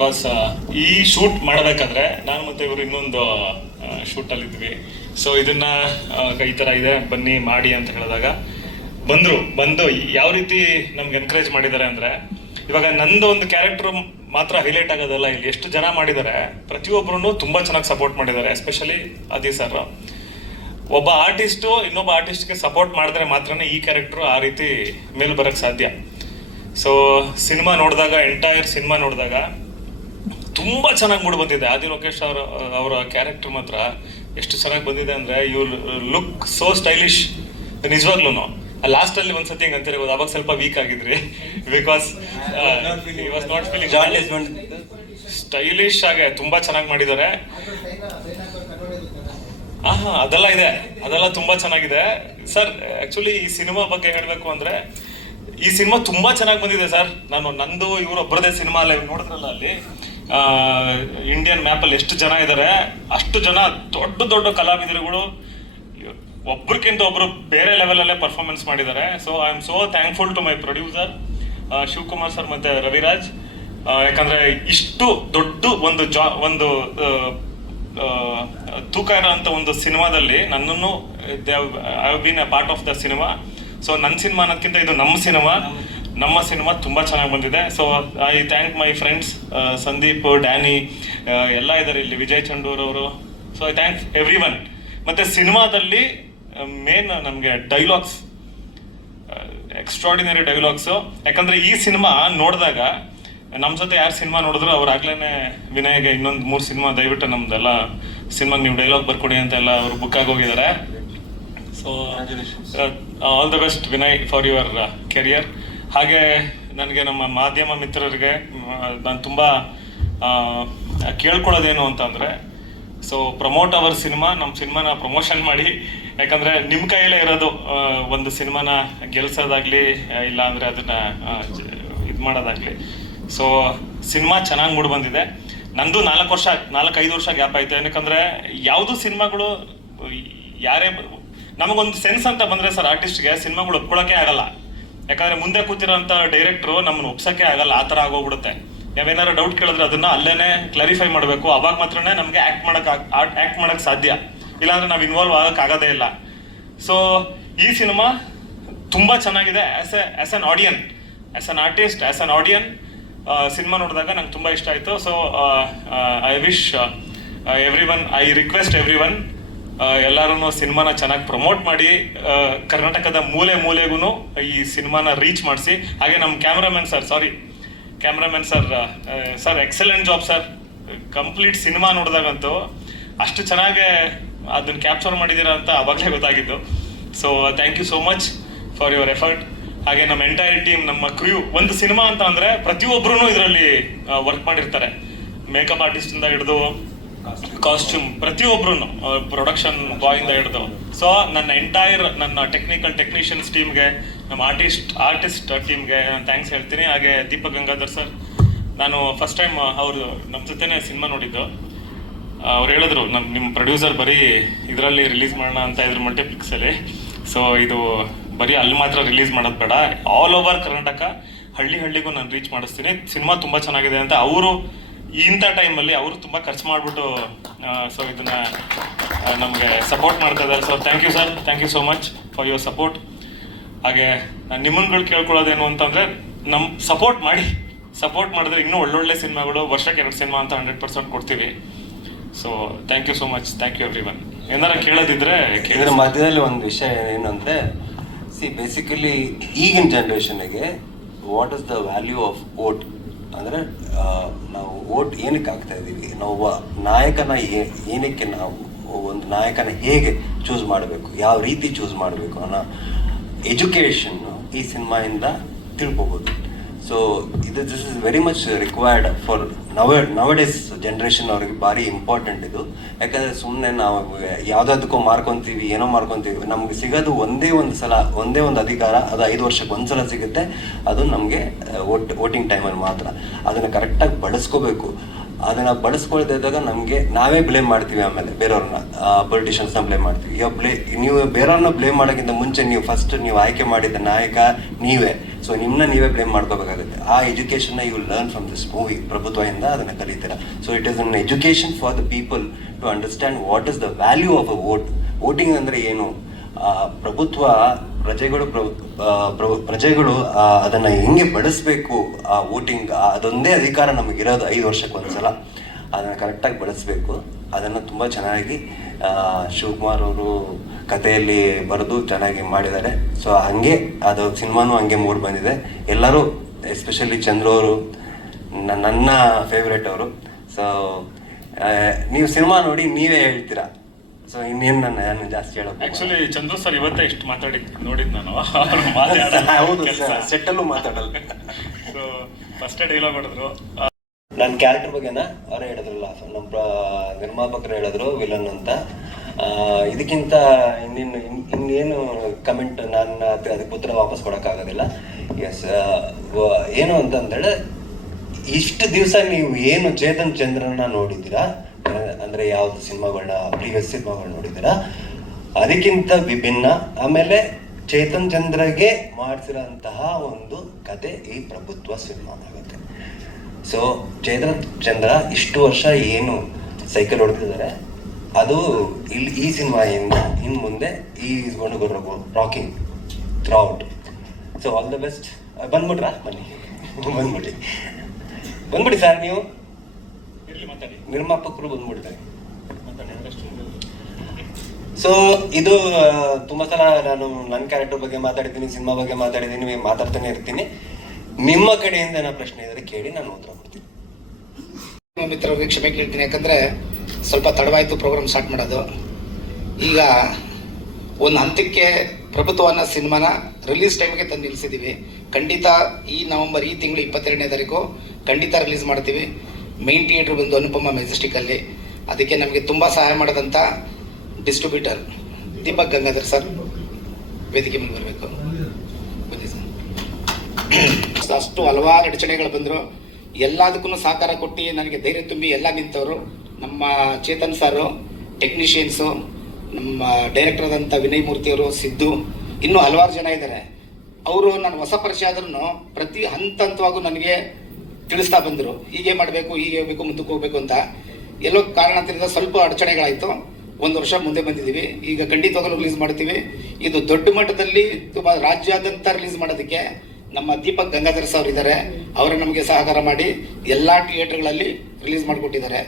Because ಈ shoot ಮಾಡಬೇಕಾದ್ರೆ ನಾನು ಮತ್ತೆ ಇವರು ಇನ್ನೊಂದು ಶೂಟಲ್ಲಿ ಇದ್ವಿ. ಸೊ ಇದನ್ನ ಈ ಥರ ಇದೆ ಬನ್ನಿ ಮಾಡಿ ಅಂತ ಹೇಳಿದಾಗ ಬಂದು ಯಾವ ರೀತಿ ನಮ್ಗೆ ಎನ್ಕರೇಜ್ ಮಾಡಿದ್ದಾರೆ ಅಂದರೆ, ಇವಾಗ ನಂದು ಒಂದು ಕ್ಯಾರೆಕ್ಟರ್ ಮಾತ್ರ ಹೈಲೈಟ್ ಆಗೋದಲ್ಲ, ಇಲ್ಲಿ ಎಷ್ಟು ಜನ ಮಾಡಿದ್ದಾರೆ ಪ್ರತಿಯೊಬ್ಬರೂ ತುಂಬ ಚೆನ್ನಾಗಿ ಸಪೋರ್ಟ್ ಮಾಡಿದ್ದಾರೆ. ಎಸ್ಪೆಷಲಿ ಅದಿ ಸರ್, ಒಬ್ಬ ಆರ್ಟಿಸ್ಟು ಇನ್ನೊಬ್ಬ ಆರ್ಟಿಸ್ಟ್ಗೆ ಸಪೋರ್ಟ್ ಮಾಡಿದ್ರೆ ಮಾತ್ರನೇ ಈ ಕ್ಯಾರೆಕ್ಟ್ರು ಆ ರೀತಿ ಮೇಲೆ ಬರೋಕ್ಕೆ ಸಾಧ್ಯ. ಸೊ ಸಿನಿಮಾ ನೋಡಿದಾಗ, ಎಂಟೈರ್ ಸಿನಿಮಾ ನೋಡಿದಾಗ ತುಂಬ ಚೆನ್ನಾಗಿ ಮೂಡಿ ಬಂದಿದೆ. ಆದಿ ಲೋಕೇಶ್ ಅವರ ಕ್ಯಾರೆಕ್ಟರ್ ಮಾತ್ರ ಎಷ್ಟು ಚೆನ್ನಾಗಿ ಬಂದಿದೆ ಅಂದರೆ, ಯು ಲುಕ್ ಸೋ ಸ್ಟೈಲಿಶ್. ನಿಜವಾಗ್ಲೂ ಲಾಸ್ಟ್ ಅಲ್ಲಿ ಒಂದ್ಸತಿ ಹಿಂಗೆ ಅಂತಿರ್ಬೋದು, ಅವಾಗ ಸ್ವಲ್ಪ ವೀಕ್ ಆಗಿದ್ರಿ because was not feeling stylish ಆಗಿ ತುಂಬಾ ಚೆನ್ನಾಗಿ ಮಾಡಿದ್ದಾರೆ. ಅದೆಲ್ಲ ಇದೆ, ಅದೆಲ್ಲ ತುಂಬಾ ಚೆನ್ನಾಗಿದೆ ಸರ್. ಆಕ್ಚುಲಿ ಈ ಸಿನಿಮಾ ಬಗ್ಗೆ ಹೇಳಬೇಕು ಅಂದ್ರೆ, ಈ ಸಿನಿಮಾ ತುಂಬಾ ಚೆನ್ನಾಗಿ ಬಂದಿದೆ ಸರ್. ನಂದು ಇವರೊಬ್ಬರದೇ ಸಿನಿಮಾ ಅಲ್ಲ, ಇವ್ರು ನೋಡಿದ್ರಲ್ಲ ಅಲ್ಲಿ ಇಂಡಿಯನ್ ಮ್ಯಾಪ್ ಅಲ್ಲಿ ಎಷ್ಟು ಜನ ಇದ್ದಾರೆ, ಅಷ್ಟು ಜನ ದೊಡ್ಡ ದೊಡ್ಡ ಕಲಾವಿದರುಗಳು ಒಬ್ರಿಗಿಂತ ಒಬ್ರು ಬೇರೆ ಲೆವೆಲ್ ಅಲ್ಲೇ ಪರ್ಫಾರ್ಮೆನ್ಸ್ ಮಾಡಿದ್ದಾರೆ. So I am so thankful to my producer Shivakumar sir ಮತ್ತೆ ರವಿರಾಜ್. ಯಾಕಂದ್ರೆ ಇಷ್ಟು ದೊಡ್ಡ ಒಂದು ತೂಕ ಇರೋಂಥ ಒಂದು ಸಿನಿಮಾದಲ್ಲಿ ನನ್ನನ್ನು I have been a part of the cinema. So ನನ್ನ ಸಿನಿಮಾ ಅನ್ನೋದಕ್ಕಿಂತ ಇದು ನಮ್ಮ ಸಿನಿಮಾ ತುಂಬ ಚೆನ್ನಾಗಿ ಬಂದಿದೆ. So I thank my friends Sandeep, Danny ಎಲ್ಲ ಇದ್ದಾರೆ ಇಲ್ಲಿ, ವಿಜಯ್ ಚಂಡೂರ್ ಅವರು. So I thank every one. ಮತ್ತು ಸಿನಿಮಾದಲ್ಲಿ ಮೇನ್ ನಮಗೆ ಡೈಲಾಗ್ಸ್, ಎಕ್ಸ್ಟ್ರಾಡಿನರಿ ಡೈಲಾಗ್ಸು. ಯಾಕಂದರೆ ಈ ಸಿನಿಮಾ ನೋಡಿದಾಗ ನಮ್ಮ ಜೊತೆ ಯಾರು ಸಿನಿಮಾ ನೋಡಿದ್ರು ಅವ್ರಾಗ್ಲೇ ವಿನಯ್ಗೆ ಇನ್ನೊಂದು 3 ಸಿನಿಮಾ ದಯವಿಟ್ಟು ನಮ್ದೆಲ್ಲ ಸಿನಿಮಾಗೆ ನೀವು ಡೈಲಾಗ್ ಬರ್ಕೊಡಿ ಅಂತೆಲ್ಲ ಅವರು ಬುಕ್ ಆಗೋಗಿದ್ದಾರೆ. So all the best Vinay for your career. ಹಾಗೆ ನನಗೆ ನಮ್ಮ ಮಾಧ್ಯಮ ಮಿತ್ರರಿಗೆ ನಾನು ತುಂಬ ಕೇಳ್ಕೊಳ್ಳೋದೇನು ಅಂತಂದರೆ, ಸೊ ಪ್ರಮೋಟ್ ಅವರ್ ಸಿನಿಮಾ, ನಮ್ಮ ಸಿನಿಮಾನ ಪ್ರಮೋಷನ್ ಮಾಡಿ. ಯಾಕಂದರೆ ನಿಮ್ಮ ಕೈಯಲ್ಲೇ ಇರೋದು ಒಂದು ಸಿನಿಮಾನ ಗೆಲ್ಸೋದಾಗಲಿ ಇಲ್ಲ ಅಂದರೆ ಅದನ್ನು ಇದು ಮಾಡೋದಾಗಲಿ. ಸೊ ಸಿನಿಮಾ ಚೆನ್ನಾಗಿ ಮೂಡಿ ಬಂದಿದೆ. ನಂದು 4-5 ವರ್ಷ ಗ್ಯಾಪ್ ಆಯಿತು. ಏನಕ್ಕಂದರೆ ಯಾವುದು ಸಿನಿಮಾಗಳು ಯಾರೇ ನಮಗೊಂದು ಸೆನ್ಸ್ ಅಂತ ಬಂದರೆ ಸರ್, ಆರ್ಟಿಸ್ಟ್ಗೆ ಸಿನಿಮಾಗಳು ಒಪ್ಕೊಳ್ಳೋಕೆ ಆಗಲ್ಲ. ಯಾಕಂದರೆ ಮುಂದೆ ಕೂತಿರೋಂಥ ಡೈರೆಕ್ಟ್ರು ನಮ್ಮನ್ನು ಒಪ್ಸೋಕ್ಕೆ ಆಗಲ್ಲ, ಆ ಥರ ಆಗೋಗ್ಬಿಡುತ್ತೆ. ನಾವೇನಾದ್ರು ಡೌಟ್ ಕೇಳಿದ್ರೆ ಅದನ್ನು ಅಲ್ಲೇ ಕ್ಲಾರಿಫೈ ಮಾಡಬೇಕು. ಅವಾಗ ಮಾತ್ರನೇ ನಮಗೆ ಆ್ಯಕ್ಟ್ ಮಾಡೋಕ್ಕೆ ಸಾಧ್ಯ, ಇಲ್ಲಾಂದರೆ ನಾವು ಇನ್ವಾಲ್ವ್ ಆಗೋಕ್ಕಾಗೋದೇ ಇಲ್ಲ. ಸೊ ಈ ಸಿನಿಮಾ ತುಂಬ ಚೆನ್ನಾಗಿದೆ. As on ಆಡಿಯನ್, as an artist, as an ಆಡಿಯನ್ cinema ನೋಡಿದಾಗ ನಂಗೆ ತುಂಬ ಇಷ್ಟ ಆಯಿತು. So I wish I request every one, ಎಲ್ಲರೂ ಸಿನಿಮಾನ ಚೆನ್ನಾಗಿ ಪ್ರಮೋಟ್ ಮಾಡಿ, ಕರ್ನಾಟಕದ ಮೂಲೆಗೂ ಈ ಸಿನಿಮಾನ ರೀಚ್ ಮಾಡಿಸಿ. ಹಾಗೆ ನಮ್ಮ cameraman sir excellent job sir. Complete cinema ನೋಡಿದಾಗಂತೂ ಅಷ್ಟು ಚೆನ್ನಾಗೆ ಅದನ್ನು ಕ್ಯಾಪ್ಚರ್ ಮಾಡಿದ್ದೀರಾ ಅಂತ ಅವಾಗಲೇ ಗೊತ್ತಾಗಿದ್ದು. So thank you so much for your effort. ಹಾಗೆ ನಮ್ಮ ಎಂಟೈರ್ ಟೀಮ್, ನಮ್ಮ ಕ್ರ್ಯೂ. ಒಂದು ಸಿನಿಮಾ ಅಂತ ಅಂದರೆ ಪ್ರತಿಯೊಬ್ಬರೂ ಇದರಲ್ಲಿ ವರ್ಕ್ ಮಾಡಿರ್ತಾರೆ. ಮೇಕಪ್ ಆರ್ಟಿಸ್ಟಿಂದ ಹಿಡಿದು ಕಾಸ್ಟ್ಯೂಮ್, ಪ್ರತಿಯೊಬ್ಬರೂ ಪ್ರೊಡಕ್ಷನ್ ಬಾಯಿಂದ ಹಿಡಿದು. ಸೊ ನನ್ನ ಟೆಕ್ನಿಷಿಯನ್ಸ್ ಟೀಮ್ಗೆ, ನಮ್ಮ ಆರ್ಟಿಸ್ಟ್ ಟೀಮ್ಗೆ ನಾನು ಥ್ಯಾಂಕ್ಸ್ ಹೇಳ್ತೀನಿ. ಹಾಗೆ ದೀಪಕ್ ಗಂಗಾಧರ್ ಸರ್, ನಾನು ಫಸ್ಟ್ ಟೈಮ್ ಅವರು ನಮ್ಮ ಜೊತೆನೇ ಸಿನಿಮಾ ನೋಡಿದ್ದು. ಅವ್ರು ಹೇಳಿದ್ರು ನಿಮ್ಮ ಪ್ರೊಡ್ಯೂಸರ್ ಬರೀ ಇದರಲ್ಲಿ ರಿಲೀಸ್ ಮಾಡೋಣ ಅಂತ ಇದ್ರು, ಮಲ್ಟಿಪ್ಲೆಕ್ಸಲ್ಲಿ. ಸೊ ಇದು ಬರೀ ಅಲ್ಲಿ ಮಾತ್ರ ರಿಲೀಸ್ ಮಾಡೋದು ಬೇಡ, ಆಲ್ ಓವರ್ ಕರ್ನಾಟಕ ಹಳ್ಳಿಗೂ ನಾನು ರೀಚ್ ಮಾಡಿಸ್ತೀನಿ. ಸಿನಿಮಾ ತುಂಬ ಚೆನ್ನಾಗಿದೆ ಅಂತ ಅವರು ಇಂಥ ಟೈಮಲ್ಲಿ ಅವರು ತುಂಬ ಖರ್ಚು ಮಾಡಿಬಿಟ್ಟು ಸೊ ಇದನ್ನು ನಮಗೆ ಸಪೋರ್ಟ್ ಮಾಡ್ತಾ ಇದ್ದಾರೆ. So thank you sir, thank you so much for your support. ಹಾಗೆ ನಾನು ನಿಮ್ಮನ್ಗಳು ಕೇಳ್ಕೊಳ್ಳೋದೇನು ಅಂತಂದರೆ, ಸಪೋರ್ಟ್ ಮಾಡಿದ್ರೆ ಇನ್ನೂ ಒಳ್ಳೊಳ್ಳೆ ಸಿನಿಮಾಗಳು, ವರ್ಷಕ್ಕೆ 2 ಸಿನಿಮಾ ಅಂತ 100% ಕೊಡ್ತೀವಿ. So thank you so much, thank you everyone. ಏನಾರ ಕೇಳೋದಿದ್ರೆ ಇದರ ಮಧ್ಯದಲ್ಲಿ ಒಂದು ವಿಷಯ ಏನು ಅಂದರೆ, ಬೇಸಿಕಲಿ ಈಗಿನ ಜನ್ರೇಷನ್ಗೆ what is the value of vote ಅಂದರೆ, ನಾವು ವೋಟ್ ಏನಕ್ಕೆ ಆಗ್ತಾ ಇದ್ದೀವಿ, ನಾವು ನಾಯಕನ ಏನಕ್ಕೆ, ನಾವು ಒಂದು ನಾಯಕನ ಹೇಗೆ ಚೂಸ್ ಮಾಡಬೇಕು, ಯಾವ ರೀತಿ ಚೂಸ್ ಮಾಡಬೇಕು ಅನ್ನೋ ಎಜುಕೇಷನ್ ಈ ಸಿನಿಮಾಯಿಂದ ತಿಳ್ಕೊಬೋದು. So this is very much required for nowadays generation ಅವ್ರಿಗೆ ಭಾರಿ ಇಂಪಾರ್ಟೆಂಟ್ ಇದು. ಯಾಕಂದರೆ ಸುಮ್ಮನೆ ನಾವು ಯಾವುದಕ್ಕೂ ಮಾರ್ಕೊತೀವಿ, ನಮ್ಗೆ ಸಿಗೋದು ಒಂದೇ ಒಂದು ಅಧಿಕಾರ, ಅದು 5 ವರ್ಷಕ್ಕೆ ಒಂದ್ಸಲ ಸಿಗುತ್ತೆ. ಅದು ನಮಗೆ ವೋಟಿಂಗ್ ಟೈಮಲ್ಲಿ ಮಾತ್ರ. ಅದನ್ನು ಕರೆಕ್ಟಾಗಿ ಬಳಸ್ಕೋಬೇಕು. ಅದನ್ನು ಬಳಸ್ಕೊಳ್ದೇ ಇದ್ದಾಗ ನಾವೇ ಬ್ಲೇಮ್ ಮಾಡ್ತೀವಿ. ಆಮೇಲೆ ಬೇರೆಯವ್ರನ್ನ, ಪೊಲಿಟಿಷಿಯನ್ಸ್ನ ಬ್ಲೇಮ್ ಮಾಡ್ತೀವಿ. ನೀವು ಬೇರೆಯವ್ರನ್ನ ಬ್ಲೇಮ್ ಮಾಡೋಕ್ಕಿಂತ ಮುಂಚೆ ನೀವು ಆಯ್ಕೆ ಮಾಡಿದ ನಾಯಕ ನೀವೇ. ಸೊ ನೀವೇ ಬ್ಲೇಮ್ ಮಾಡ್ಕೋಬೇಕಾಗುತ್ತೆ. ಆ ಎಜುಕೇಷನ್ನ you learn from this movie ಪ್ರಭುತ್ವದಿಂದ ಅದನ್ನು ಕಲಿತೀರಾ. So it is an education for the people to understand what is the value of a vote. Voting ಅಂದರೆ ಏನು, ಪ್ರಭುತ್ವ ಪ್ರಜೆಗಳು ಅದನ್ನು ಹೆಂಗೆ ಬಳಸಬೇಕು, ಆ ವೋಟಿಂಗ್ ಅದೊಂದೇ ಅಧಿಕಾರ ನಮಗಿರೋದು 5 ವರ್ಷಕ್ಕೊಂದ್ಸಲ, ಅದನ್ನು ಕರೆಕ್ಟಾಗಿ ಬಳಸಬೇಕು. ಅದನ್ನು ತುಂಬ ಚೆನ್ನಾಗಿ ಶಿವಕುಮಾರ್ ಅವರು ಕಥೆಯಲ್ಲಿ ಬರೆದು ಚೆನ್ನಾಗಿ ಮಾಡಿದ್ದಾರೆ. ಸೊ ಹಾಗೆ ಅದು ಸಿನಿಮಾನು ಹಂಗೆ ಮೂಡ್ ಬಂದಿದೆ. ಎಲ್ಲರೂ ಎಸ್ಪೆಷಲಿ ಚಂದ್ರು ಅವರು ನನ್ನ ಫೇವ್ರೇಟ್ ಅವರು. ಸೊ ನೀವು ಸಿನಿಮಾ ನೋಡಿ ನೀವೇ ಹೇಳ್ತೀರಾ. ಸೊ ಇನ್ನೇನು ನಾನು ಜಾಸ್ತಿ ಹೇಳೋದು. ಆಕ್ಚುಲಿ ಚಂದ್ರು ಸರ್ ಇವತ್ತೇ ಇಷ್ಟು ನೋಡಿದ್ ನಾನು. ಹೌದು, ಸೆಟ್ಟಲ್ಲೂ ಮಾತಾಡಲ್ಲ. ಸೊ ಫಸ್ಟ್ ಡೈಲಾಗ್ ಹೊಡೆದ್ರು. ನನ್ನ ಕ್ಯಾರೆಕ್ಟರ್ ಬಗ್ಗೆನ ಅವರೇ ಹೇಳಿದ್ರಲ್ಲ, ನಮ್ಮ ನಿರ್ಮಾಪಕರು ಹೇಳಿದ್ರು ವಿಲನ್ ಅಂತ. ಇದಕ್ಕಿಂತ ಇನ್ನೇನು ಕಮೆಂಟ್ ನಾನು ಅದಕ್ಕೆ ಉತ್ತರ ವಾಪಸ್ ಕೊಡೋಕ್ಕಾಗೋದಿಲ್ಲ. ಎಸ್, ಏನು ಅಂತಂದೇಳಿ ಇಷ್ಟು ದಿವಸ ನೀವು ಏನು ಚೇತನ್ ಚಂದ್ರನ ನೋಡಿದ್ದೀರಾ, ಅಂದರೆ ಯಾವ್ದು ಸಿನಿಮಾಗಳನ್ನ ಪ್ರೀವಿಯಸ್ ಸಿನಿಮಾಗಳು ನೋಡಿದ್ದೀರಾ, ಅದಕ್ಕಿಂತ ವಿಭಿನ್ನ. ಆಮೇಲೆ ಚೇತನ್ ಚಂದ್ರಗೆ ಮಾಡಿಸಿರೋಂತಹ ಒಂದು ಕತೆ ಈ ಪ್ರಭುತ್ವ ಸಿನಿಮಾ ಆಗುತ್ತೆ. ಸೊ ಚೇತನ್ ಚಂದ್ರ ಇಷ್ಟು ವರ್ಷ ಏನು ಸೈಕಲ್ ಹೊಡೆದಿದ್ದಾರೆ, ಅದು ಇಲ್ಲಿ ಈ ಸಿನಿಮಾಯಿಂದ ಇನ್ನು ಮುಂದೆ is gone to go rocking throughout. So all the best. ಬಂದ್ಬಿಟ್ರಾ? ಬಂದ್ಬಿಡಿ ಸರ್, ನೀವು ನಿರ್ಮಾಪಕರು ಬಂದ್ಬಿಡ್ತಾರೆ. ಸೊ ಇದು ತುಂಬ ಸಲ ನಾನು ನನ್ನ ಕ್ಯಾರೆಕ್ಟರ್ ಬಗ್ಗೆ ಮಾತಾಡಿದ್ದೀನಿ, ಸಿನಿಮಾ ಬಗ್ಗೆ ಮಾತಾಡಿದ್ದೀನಿ, ಮಾತಾಡ್ತಾನೆ ಇರ್ತೀನಿ. ನಿಮ್ಮ ಕಡೆಯಿಂದ ಏನೋ ಪ್ರಶ್ನೆ ಇದ್ರೆ ಕೇಳಿ, ನಾನು ಉತ್ತರ ಕೊಡ್ತೀನಿ. ಮಿತ್ರರಿಗೆ ಕ್ಷಮೆ ಕೇಳ್ತೀನಿ, ಯಾಕಂದರೆ ಸ್ವಲ್ಪ ತಡವಾಯಿತು ಪ್ರೋಗ್ರಾಮ್ ಸ್ಟಾರ್ಟ್ ಮಾಡೋದು. ಈಗ ಒಂದು ಹಂತಕ್ಕೆ ಪ್ರಭುತ್ವನ ಸಿನಿಮಾನ ರಿಲೀಸ್ ಟೈಮ್ಗೆ ತಂದು ನಿಲ್ಲಿಸಿದ್ದೀವಿ. ಖಂಡಿತ ಈ ನವಂಬರ್, ಈ ತಿಂಗಳು 22ನೇ ತಾರೀಕು ಖಂಡಿತ ರಿಲೀಸ್ ಮಾಡ್ತೀವಿ. ಮೈನ್ ಥಿಯೇಟ್ರ್ ಬಂದು ಅನುಪಮ ಮೆಜೆಸ್ಟಿಕಲ್ಲಿ. ಅದಕ್ಕೆ ನಮಗೆ ತುಂಬ ಸಹಾಯ ಮಾಡೋದಂಥ ಡಿಸ್ಟ್ರಿಬ್ಯೂಟರ್ ದೀಪಕ್ ಗಂಗಾಧರ್ ಸರ್ ವೇದಿಕೆ ಮೇಲೆ ಬರಬೇಕು. ಬನ್ನಿ ಸರ್. ಅಷ್ಟು ಹಲವಾರು ಅಡಚಣೆಗಳು ಬಂದರು, ಎಲ್ಲದಕ್ಕೂ ಸಹಕಾರ ಕೊಟ್ಟು ನನಗೆ ಧೈರ್ಯ ತುಂಬಿ ಎಲ್ಲ ನಿಂತವರು ನಮ್ಮ ಚೇತನ್ ಸಾರು, ಟೆಕ್ನಿಷಿಯನ್ಸು, ನಮ್ಮ ಡೈರೆಕ್ಟರ್ ಆದಂಥ ವಿನಯ್ ಮೂರ್ತಿಯವರು, ಸಿದ್ದು, ಇನ್ನೂ ಹಲವಾರು ಜನ ಇದ್ದಾರೆ. ಅವರು ನಾನು ಹೊಸ ಪರಿಚಯ ಆದ್ರೂ ಪ್ರತಿ ಹಂತವಾಗೂ ನನಗೆ ತಿಳಿಸ್ತಾ ಬಂದರು, ಹೀಗೆ ಮಾಡಬೇಕು, ಹೀಗೆ ಹೋಗ್ಬೇಕು, ಮುಂದಕ್ಕೆ ಹೋಗ್ಬೇಕು ಅಂತ. ಎಲ್ಲೋ ಕಾರಣದಿಂದ ಸ್ವಲ್ಪ ಅಡಚಣೆಗಳಾಯಿತು. 1 ವರ್ಷ ಮುಂದೆ ಬಂದಿದ್ದೀವಿ. ಈಗ ಖಂಡಿತವಾಗಲೂ ರಿಲೀಸ್ ಮಾಡ್ತೀವಿ. ಇದು ದೊಡ್ಡ ಮಟ್ಟದಲ್ಲಿ ತುಂಬ ರಾಜ್ಯಾದ್ಯಂತ ರಿಲೀಸ್ ಮಾಡೋದಕ್ಕೆ ನಮ್ಮ ದೀಪಕ್ ಗಂಗಾಧರ್ ಸರ್ ಇದ್ದಾರೆ. ಅವರು ನಮಗೆ ಸಹಕಾರ ಮಾಡಿ ಎಲ್ಲ ಥಿಯೇಟರ್ಗಳಲ್ಲಿ ರಿಲೀಸ್ ಮಾಡಿಕೊಟ್ಟಿದ್ದಾರೆ.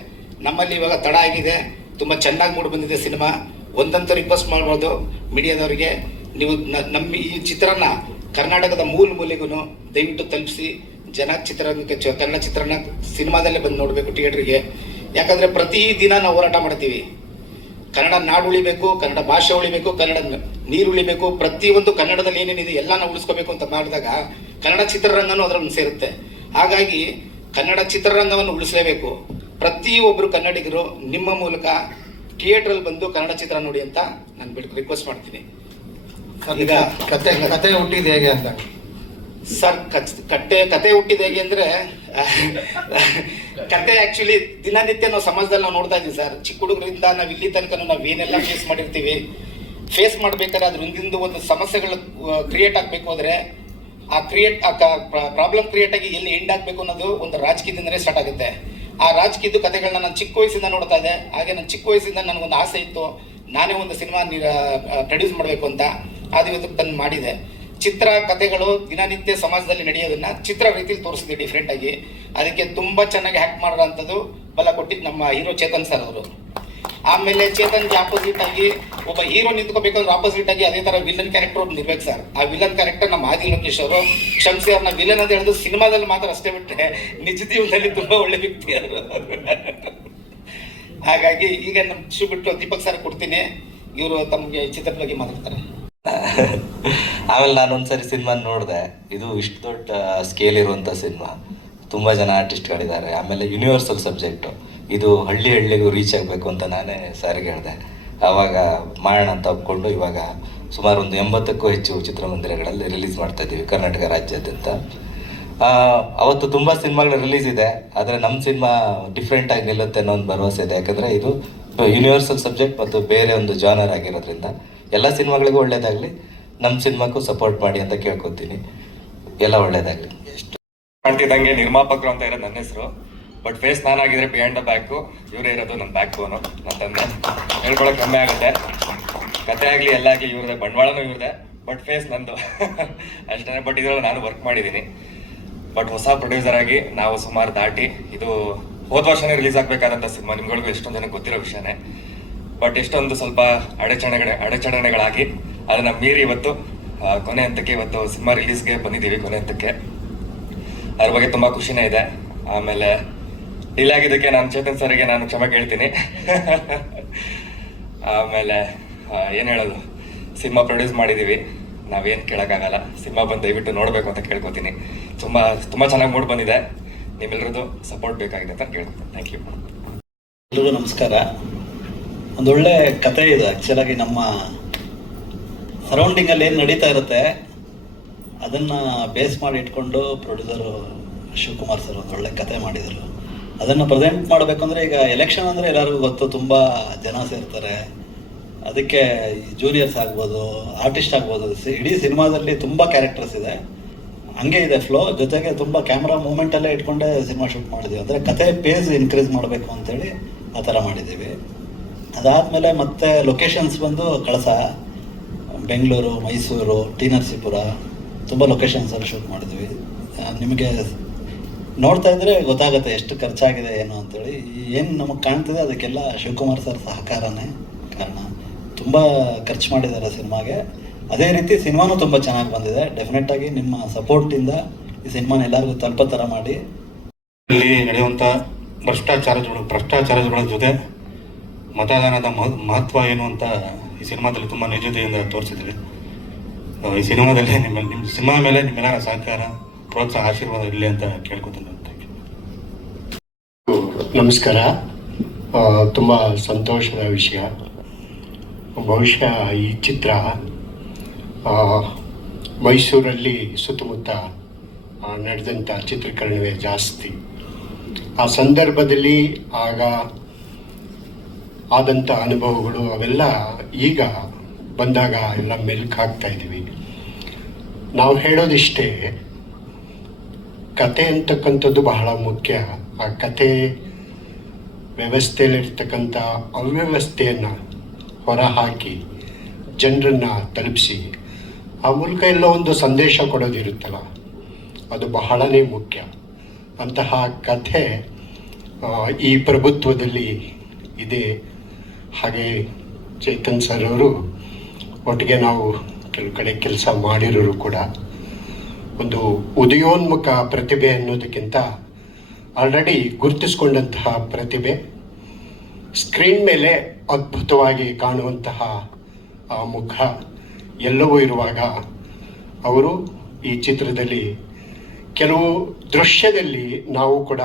ನಮ್ಮಲ್ಲಿ ಇವಾಗ ತಡ ಆಗಿದೆ, ತುಂಬ ಚೆನ್ನಾಗಿ ಮೂಡಿ ಬಂದಿದೆ ಸಿನಿಮಾ. ಒಂದಂತೂ ರಿಕ್ವೆಸ್ಟ್ ಮಾಡ್ಬೋದು ಮೀಡಿಯಾದವರಿಗೆ, ನೀವು ನಮ್ಮ ಈ ಚಿತ್ರನ ಕರ್ನಾಟಕದ ಮೂಲೆಗೂ ದಯವಿಟ್ಟು ತಲುಪಿಸಿ. ಜನ ಚಿತ್ರರಂಗಕ್ಕೆ ಕನ್ನಡ ಚಿತ್ರನ ಸಿನಿಮಾದಲ್ಲೇ ಬಂದು ನೋಡಬೇಕು ಥಿಯೇಟ್ರಿಗೆ. ಯಾಕಂದರೆ ಪ್ರತಿದಿನ ನಾವು ಹೋರಾಟ ಮಾಡ್ತೀವಿ. ಕನ್ನಡ ನಾಡು ಉಳಿಬೇಕು, ಕನ್ನಡ ಭಾಷೆ ಉಳಿಬೇಕು, ಕನ್ನಡ ನೀರು ಉಳಿಬೇಕು, ಪ್ರತಿಯೊಂದು ಕನ್ನಡದಲ್ಲಿ ಏನೇನಿದೆ ಎಲ್ಲ ನಾವು ಉಳಿಸ್ಕೋಬೇಕು ಅಂತ ಮಾಡಿದಾಗ ಕನ್ನಡ ಚಿತ್ರರಂಗನೂ ಅದರಲ್ಲಿ ಸೇರುತ್ತೆ. ಹಾಗಾಗಿ ಕನ್ನಡ ಚಿತ್ರರಂಗವನ್ನು ಉಳಿಸಲೇಬೇಕು. ಪ್ರತಿಯೊಬ್ಬರು ಕನ್ನಡಿಗರು ನಿಮ್ಮ ಮೂಲಕ ಥಿಯೇಟ್ರಲ್ಲಿ ಬಂದು ಕನ್ನಡ ಚಿತ್ರ ನೋಡಿ ಅಂತ ನಾನು ರಿಕ್ವೆಸ್ಟ್ ಮಾಡ್ತೀನಿ. ಈಗ ಕತೆ ಹುಟ್ಟಿದ ಹೇಗೆ ಅಂತ ಸರ್, ಕತೆ ಹುಟ್ಟಿದ ಹೇಗೆ ಅಂದರೆ, ಕತೆ ಆ್ಯಕ್ಚುಲಿ ದಿನನಿತ್ಯ ನಾವು ಸಮಾಜದಲ್ಲಿ ನಾವು ನೋಡ್ತಾ ಇದ್ದೀವಿ ಸರ್. ಚಿಕ್ಕ ಹುಡುಗರಿಂದ ನಾವು ಇಲ್ಲಿ ತನಕ ನಾವು ಏನೆಲ್ಲ ಫೇಸ್ ಮಾಡಿರ್ತೀವಿ. ಫೇಸ್ ಮಾಡ್ಬೇಕಾದ್ರೆ ಅದ್ರ ಹಿಂದಿಂದ ಒಂದು ಸಮಸ್ಯೆಗಳು ಕ್ರಿಯೇಟ್ ಆಗಬೇಕು ಅಂದರೆ ಆ ಪ್ರಾಬ್ಲಮ್ ಕ್ರಿಯೇಟ್ ಆಗಿ ಎಲ್ಲಿ ಎಂಡ್ ಆಗಬೇಕು ಅನ್ನೋದು ಒಂದು ರಾಜಕೀಯದಿಂದಲೇ ಸ್ಟಾರ್ಟ್ ಆಗುತ್ತೆ. ಆ ರಾಜಕೀಯದ ಕಥೆಗಳನ್ನ ನಾನು ಚಿಕ್ಕ ವಯಸ್ಸಿಂದ ನೋಡ್ತಾ ಇದ್ದೆ. ಹಾಗೆ ನಾನು ಚಿಕ್ಕ ವಯಸ್ಸಿಂದ ನನಗೊಂದು ಆಸೆ ಇತ್ತು, ನಾನೇ ಒಂದು ಸಿನಿಮಾ ಪ್ರೊಡ್ಯೂಸ್ ಮಾಡಬೇಕು ಅಂತ. ಅದು ಇವತ್ತು ತಂದು ಮಾಡಿದೆ. ಚಿತ್ರ ಕಥೆಗಳು ದಿನನಿತ್ಯ ಸಮಾಜದಲ್ಲಿ ನಡೆಯೋದನ್ನ ಚಿತ್ರ ರೀತಿಯಲ್ಲಿ ತೋರಿಸಿದೆ ಡಿಫ್ರೆಂಟ್ ಆಗಿ. ಅದಕ್ಕೆ ತುಂಬ ಚೆನ್ನಾಗಿ ಹ್ಯಾಕ್ಟ್ ಮಾಡೋಂಥದ್ದು ಬಲ ಕೊಟ್ಟಿದ್ದು ನಮ್ಮ ಹೀರೋ ಚೇತನ್ ಸರ್ ಅವರು. ಆಮೇಲೆ ಚೇತನ್ಗೆ ಆಪೋಸಿಟ್ ಆಗಿ ಒಬ್ಬ ಹೀರೋ ನಿಂತ್ಕೋಬೇಕಂದ್ರೆ ಆಪೋಸಿಟ್ ಆಗಿ ಅದೇ ಥರ ವಿಲನ್ ಕ್ಯಾರೆಕ್ಟರ್ ಒಬ್ಬ ಇರ್ಬೇಕು ಸರ್. ಆ ವಿಲನ್ ಕ್ಯಾರೆಕ್ಟರ್ ನಮ್ಮ ಆದಿ ಲೋಕೇಶ್ ಅವರು. ಕ್ಷಮಿಸಿ, ಅವ್ರನ್ನ ವಿಲನ್ ಅಂತ ಹೇಳಿದ್ರು ಸಿನಿಮಾದಲ್ಲಿ ಮಾತ್ರ ಅಷ್ಟೇ ಬಿಟ್ಟರೆ ನಿಜ ಜೀವನದಲ್ಲಿ ತುಂಬ ಒಳ್ಳೆ ವ್ಯಕ್ತಿ ಅವರು. ಹಾಗಾಗಿ ಈಗ ನಮ್ಮ ಬಿಟ್ಟು ದೀಪಕ್ ಸರ್ ಕೊಡ್ತೀನಿ, ಇವರು ತಮಗೆ ಚಿತ್ರದ ಬಗ್ಗೆ ಮಾತಾಡ್ತಾರೆ. ಆಮೇಲೆ ನಾನೊಂದ್ಸರಿ ಸಿನಿಮಾ ನೋಡಿದೆ. ಇದು ಇಷ್ಟು ದೊಡ್ಡ ಸ್ಕೇಲ್ ಇರುವಂಥ ಸಿನಿಮಾ, ತುಂಬ ಜನ ಆರ್ಟಿಸ್ಟ್ಗಳಿದ್ದಾರೆ. ಆಮೇಲೆ ಯೂನಿವರ್ಸಲ್ ಸಬ್ಜೆಕ್ಟು, ಇದು ಹಳ್ಳಿಗೂ ರೀಚ್ ಆಗಬೇಕು ಅಂತ ನಾನೇ ಸಾರಿಗೆ ಹೇಳಿದೆ. ಆವಾಗ ಮಾಡೋಣ ಅಂತ ಒಪ್ಕೊಂಡು ಇವಾಗ ಸುಮಾರು ಒಂದು 80ಕ್ಕೂ ಹೆಚ್ಚು ಚಿತ್ರಮಂದಿರಗಳಲ್ಲಿ ರಿಲೀಸ್ ಮಾಡ್ತಾ ಇದ್ದೀವಿ ಕರ್ನಾಟಕ ರಾಜ್ಯಾದ್ಯಂತ. ಅವತ್ತು ತುಂಬ ಸಿನಿಮಾಗಳು ರಿಲೀಸ್ ಇದೆ, ಆದರೆ ನಮ್ಮ ಸಿನಿಮಾ ಡಿಫ್ರೆಂಟಾಗಿ ನಿಲ್ಲುತ್ತೆ ಅನ್ನೋ ಒಂದು ಭರವಸೆ ಇದೆ. ಯಾಕಂದರೆ ಇದು ಯೂನಿವರ್ಸಲ್ ಸಬ್ಜೆಕ್ಟ್ ಮತ್ತು ಬೇರೆ ಒಂದು ಜಾನರ್ ಆಗಿರೋದ್ರಿಂದ ಎಲ್ಲ ಸಿನಿಮಾಗಳಿಗೂ ಒಳ್ಳೆಯದಾಗಲಿ, ನಮ್ಮ ಸಿನಿಮಾಕ್ಕೂ ಸಪೋರ್ಟ್ ಮಾಡಿ ಅಂತ ಕೇಳ್ಕೊತೀನಿ. ಎಲ್ಲ ಒಳ್ಳೆಯದಾಗಲಿ. ಮಾಡ್ತಿದ್ದಂಗೆ ನಿರ್ಮಾಪಕರು ಅಂತ ಇರೋದು ನನ್ನ ಹೆಸರು, ಬಟ್ ಫೇಸ್ ನಾನಾಗಿದ್ರೆ ಬಿಹೈಂಡ್ ದ ಬ್ಯಾಕು, ಇವರೇ ಇರೋದು ನನ್ನ ಬ್ಯಾಕ್ ಬೋನು. ನನ್ನ ತಂದೆ ಹೇಳ್ಕೊಳಕ್ಕೆ ಹೆಮ್ಮೆ ಆಗುತ್ತೆ. ಕತೆ ಆಗಲಿ ಎಲ್ಲ ಆಗಲಿ ಇವ್ರದೇ, ಬಂಡವಾಳನೂ ಇವ್ರದೇ, ಬಟ್ ಫೇಸ್ ನಂದು ಅಷ್ಟೇ. ಬಟ್ ಇದರಲ್ಲಿ ನಾನು ವರ್ಕ್ ಮಾಡಿದ್ದೀನಿ. ಬಟ್ ಹೊಸ ಪ್ರೊಡ್ಯೂಸರ್ ಆಗಿ ನಾವು ಸುಮಾರು ದಾಟಿ, ಇದು ಹೋದ ವರ್ಷನೇ ರಿಲೀಸ್ ಆಗಬೇಕಾದಂಥ ಸಿನಿಮಾ, ನಿಮ್ಗಳಿಗೂ ಎಷ್ಟೊಂದು ಜನಕ್ಕೆ ಗೊತ್ತಿರೋ ವಿಷಯನೇ. ಬಟ್ ಎಷ್ಟೊಂದು ಸ್ವಲ್ಪ ಅಡೆಚಣೆಗಳಾಗಿ ಅದನ್ನು ಮೀರಿ ಇವತ್ತು ಕೊನೆ ಹಂತಕ್ಕೆ, ಇವತ್ತು ಸಿನಿಮಾ ರಿಲೀಸ್ಗೆ ಬಂದಿದ್ದೀವಿ ಕೊನೆ ಹಂತಕ್ಕೆ. ಅದ್ರ ಬಗ್ಗೆ ತುಂಬ ಖುಷಿನೇ ಇದೆ. ಆಮೇಲೆ ಡಿಲೇ ಆಗಿದ್ದಕ್ಕೆ ನಾನು ಚೇತನ್ ಸರ್ಗೆ ನಾನು ಕ್ಷಮೆ ಕೇಳ್ತೀನಿ. ಆಮೇಲೆ ಏನು ಹೇಳೋದು, ಸಿನಿಮಾ ಪ್ರೊಡ್ಯೂಸ್ ಮಾಡಿದ್ದೀವಿ, ನಾವೇನು ಕೇಳೋಕ್ಕಾಗಲ್ಲ. ಸಿನಿಮಾ ಬಂದು ದಯವಿಟ್ಟು ನೋಡಬೇಕು ಅಂತ ಕೇಳ್ಕೊತೀನಿ. ತುಂಬ ಚೆನ್ನಾಗಿ ಮೂಡ್ ಬಂದಿದೆ. ನಿಮ್ಮೆಲ್ಲರದ್ದು ಸಪೋರ್ಟ್ ಬೇಕಾಗಿದೆ ಅಂತ ಕೇಳ್ಕೊತೀನಿ. Thank you. ಎಲ್ರಿಗೂ ನಮಸ್ಕಾರ. ಒಂದೊಳ್ಳೆ ಕತೆ ಇದೆ. ಆ್ಯಕ್ಚುಲಾಗಿ ನಮ್ಮ ಸರೌಂಡಿಂಗಲ್ಲಿ ಏನು ನಡೀತಾ ಇರುತ್ತೆ ಅದನ್ನು ಬೇಸ್ ಮಾಡಿ ಇಟ್ಕೊಂಡು ಪ್ರೊಡ್ಯೂಸರು ಶಿವಕುಮಾರ್ ಸರ್ ಒಂದೊಳ್ಳೆ ಕತೆ ಮಾಡಿದರು. ಅದನ್ನು ಪ್ರೆಸೆಂಟ್ ಮಾಡಬೇಕಂದ್ರೆ, ಈಗ ಎಲೆಕ್ಷನ್ ಅಂದರೆ ಎಲ್ಲರಿಗೂ ಗೊತ್ತು, ತುಂಬ ಜನ ಸೇರ್ತಾರೆ. ಅದಕ್ಕೆ ಜೂನಿಯರ್ಸ್ ಆಗ್ಬೋದು, ಆರ್ಟಿಸ್ಟ್ ಆಗ್ಬೋದು, ಇಡೀ ಸಿನಿಮಾದಲ್ಲಿ ತುಂಬ ಕ್ಯಾರೆಕ್ಟರ್ಸ್ ಇದೆ. ಹಂಗೆ ಇದೆ ಫ್ಲೋ. ಜೊತೆಗೆ ತುಂಬ ಕ್ಯಾಮ್ರಾ ಮೂಮೆಂಟಲ್ಲೇ ಇಟ್ಕೊಂಡೇ ಸಿನಿಮಾ ಶೂಟ್ ಮಾಡಿದ್ದೀವಿ. ಅಂದರೆ ಕತೆ ಪೇಸ್ ಇನ್ಕ್ರೀಸ್ ಮಾಡಬೇಕು ಅಂತೇಳಿ ಆ ಥರ ಮಾಡಿದ್ದೀವಿ. ಅದಾದಮೇಲೆ ಮತ್ತೆ ಲೊಕೇಶನ್ಸ್ ಬಂದು ಕಳಸ, ಬೆಂಗಳೂರು, ಮೈಸೂರು, ಟಿ ನರಸೀಪುರ, ತುಂಬ ಲೊಕೇಶನ್ಸಲ್ಲಿ ಶೂಟ್ ಮಾಡಿದ್ವಿ. ನಿಮಗೆ ನೋಡ್ತಾ ಇದ್ದರೆ ಗೊತ್ತಾಗುತ್ತೆ ಎಷ್ಟು ಖರ್ಚಾಗಿದೆ ಏನು ಅಂತೇಳಿ. ಏನು ನಮಗೆ ಕಾಣ್ತಿದೆ ಅದಕ್ಕೆಲ್ಲ ಶಿವಕುಮಾರ್ ಸರ್ ಸಹಕಾರನೇ ಕಾರಣ. ತುಂಬ ಖರ್ಚು ಮಾಡಿದ್ದಾರೆ ಸಿನಿಮಾಗೆ. ಅದೇ ರೀತಿ ಸಿನಿಮಾನೂ ತುಂಬ ಚೆನ್ನಾಗಿ ಬಂದಿದೆ. ಡೆಫಿನೆಟ್ಟಾಗಿ ನಿಮ್ಮ ಸಪೋರ್ಟಿಂದ ಈ ಸಿನಿಮಾನ ಎಲ್ಲರಿಗೂ ತಲುಪೋ ಥರ ಮಾಡಿ. ಇಲ್ಲಿ ನಡೆಯುವಂಥ ಭ್ರಷ್ಟಾಚಾರಗಳ ಜೊತೆ ಮತದಾನದ ಮಹತ್ವ ಏನು ಅಂತ ಈ ಸಿನಿಮಾದಲ್ಲಿ ತುಂಬ ನಿಜತೆಯಿಂದ ತೋರಿಸಿದ್ದೀವಿ. ಈ ಸಿನಿಮಾದಲ್ಲಿ ನಿಮ್ಮ ಸಿನಿಮಾ ಮೇಲೆ ನಿಮ್ಮೆಲ್ಲರ ಸಹಕಾರ, ಪ್ರೋತ್ಸಾಹ, ಆಶೀರ್ವಾದ ಇರಲಿ ಅಂತ ಕೇಳ್ಕೊತೀನಿ. ನಮಸ್ಕಾರ. ತುಂಬ ಸಂತೋಷದ ವಿಷಯ. ಬಹುಶಃ ಈ ಚಿತ್ರ ಮೈಸೂರಲ್ಲಿ ಸುತ್ತಮುತ್ತ ನಡೆದಂಥ ಚಿತ್ರೀಕರಣವೇ ಜಾಸ್ತಿ. ಆ ಸಂದರ್ಭದಲ್ಲಿ ಆಗ ಆದಂಥ ಅನುಭವಗಳು ಅವೆಲ್ಲ ಈಗ ಬಂದಾಗ ಎಲ್ಲ ಮೆಲ್ಕು ಹಾಕ್ತಾ ಇದ್ದೀವಿ. ನಾವು ಹೇಳೋದಿಷ್ಟೇ, ಕತೆ ಅಂತಕ್ಕಂಥದ್ದು ಬಹಳ ಮುಖ್ಯ. ಆ ಕತೆ ವ್ಯವಸ್ಥೆಯಲ್ಲಿರ್ತಕ್ಕಂಥ ಅವ್ಯವಸ್ಥೆಯನ್ನು ಹೊರಹಾಕಿ ಜನರನ್ನು ತಲುಪಿಸಿ ಆ ಮೂಲಕ ಎಲ್ಲ ಒಂದು ಸಂದೇಶ ಕೊಡೋದಿರುತ್ತಲ್ಲ, ಅದು ಬಹಳನೇ ಮುಖ್ಯ. ಅಂತಹ ಕಥೆ ಈ ಪ್ರಭುತ್ವದಲ್ಲಿ ಇದೆ. ಹಾಗೆ ಚೇತನ್ ಸರ್ ಅವರು ಒಟ್ಟಿಗೆ ನಾವು ಕೆಲವು ಕಡೆ ಕೆಲಸ ಮಾಡಿರೋರು ಕೂಡ. ಒಂದು ಉದಯೋನ್ಮುಖ ಪ್ರತಿಭೆ ಅನ್ನೋದಕ್ಕಿಂತ ಆಲ್ರೆಡಿ ಗುರುತಿಸ್ಕೊಂಡಂತಹ ಪ್ರತಿಭೆ, ಸ್ಕ್ರೀನ್ ಮೇಲೆ ಅದ್ಭುತವಾಗಿ ಕಾಣುವಂತಹ ಆ ಮುಖ ಎಲ್ಲವೂ ಇರುವಾಗ ಅವರು ಈ ಚಿತ್ರದಲ್ಲಿ ಕೆಲವು ದೃಶ್ಯದಲ್ಲಿ ನಾವು ಕೂಡ